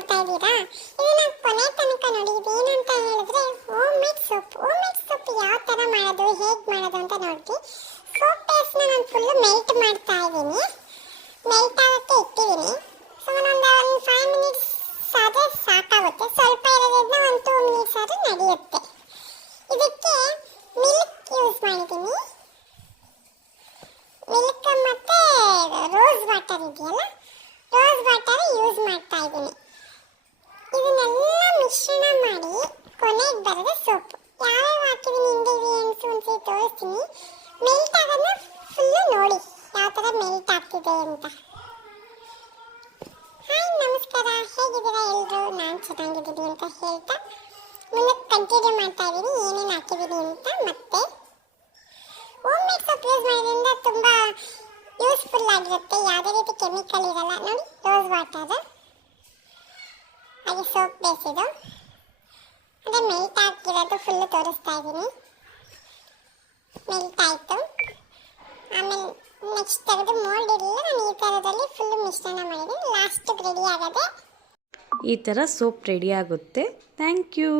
ನೋಡ್ತಾ ಇದ್ದೀರಾ, ಇದನ್ನ ಕೊನೆ ತನಕ ನೋಡಿ. ಇದೇನಂತ ಹೇಳಿದ್ರೆ home made soap. Home made soap ಯಾವ ತರ ಮಾಡೋದು, ಹೇಗೆ ಮಾಡೋದು ಅಂತ ನೋಡಿ. ಸೋಪ್ ಪೇಸ್ಟ್ನ ನಾನು ಫುಲ್ ಮೆಲ್ಟ್ ಮಾಡ್ತಾ ಇದ್ದೀನಿ. ಮೆಲ್ಟ್ ಆಗೋಕ್ಕೆ ಇಟ್ಟಿದ್ದೀನಿ. ಸೊ ಒಂದು 5 ಮಿನಿಟ್ಸ್ ಆದ್ರೆ ಸಾಕಾಗುತ್ತೆ. ಸ್ವಲ್ಪ ಇರೋದ್ರಿಂದ 1-2 ಮಿನಿಟ್ಸ್ ಆದ್ರೆ ನಡೆಯುತ್ತೆ. ಇದಕ್ಕೆ ಮಿಲ್ಕ್ ಯೂಸ್ ಮಾಡಿದ್ದೀನಿ. ಮಿಲ್ಕ್ ಮತ್ತೆ ರೋಸ್ ವಾಟರ್ ಇದೆಯಲ್ಲ, ರೋಸ್ ವಾಟರ್ ಯೂಸ್ ಮಾಡ್ತಾ ಇದ್ದೀನಿ. ಇದನ್ನೆಲ್ಲ ಮಿಶ್ರಣ ಮಾಡಿ ಕೊನೆಗೆ ಬರೋದು ಸೋಪ್. ಯಾವ್ಯಾವ ಹಾಕಿದ್ದೀನಿ ಇಂಗ್ರೀಡಿಯೆಂಟ್ಸ್ ಒಂದ್ಸರಿ ತೋರಿಸ್ತೀನಿ. ಮೆಲ್ಟ್ ಆಗೋದನ್ನ ಫುಲ್ಲು ನೋಡಿ ಯಾವ ಥರ ಮೆಲ್ಟ್ ಆಗ್ತಿದೆ ಅಂತ. ಹಾಯ್, ನಮಸ್ಕಾರ, ಹೇಗಿದ್ದೀರಾ ಎಲ್ಲರೂ? ನಾನು ಚೆನ್ನಾಗಿದ್ದೀನಿ ಅಂತ ಹೇಳ್ತಾ ಮುಂದಕ್ಕೆ ಕಂಟಿನ್ಯೂ ಮಾಡ್ತಾ ಇದ್ದೀನಿ ಏನೇನು ಹಾಕಿದ್ದೀನಿ ಅಂತ. ಮತ್ತೆ ಹೋಮ್ ಮೇಡ್ ಸೋಪ್ ಯೂಸ್ ಮಾಡೋದ್ರಿಂದ ತುಂಬ ಯೂಸ್ಫುಲ್ ಆಗಿರುತ್ತೆ. ಯಾವುದೇ ರೀತಿ ಕೆಮಿಕಲ್ ಇರಲ್ಲ ನೋಡಿ. ರೋಸ್ ವಾಟರ್ ಹಾಗೆ ಸೋಪ್ ಬೇಸ್ ಇದು. ಅದೇ ಮೆಲ್ಟ್ ಆಗಿರೋದು ಫುಲ್ಲು ತೋರಿಸ್ತಾ ಇದ್ದೀನಿ. ಮೆಲ್ಟ್ ಆಯಿತು. ಆಮೇಲೆ ನೆಕ್ಸ್ಟ್ ತೆಗೆದು ಮೋಲ್ಡ್ ಇರಲಿಲ್ಲ, ನಾನು ಈ ಥರದಲ್ಲಿ ಫುಲ್ಲು ಮಿಶ್ರಣ ಮಾಡಿದ್ದೀನಿ. ಲಾಸ್ಟಿಗೆ ರೆಡಿ ಆಗೋದೆ ಈ ಥರ ಸೋಪ್ ರೆಡಿ ಆಗುತ್ತೆ. Thank you.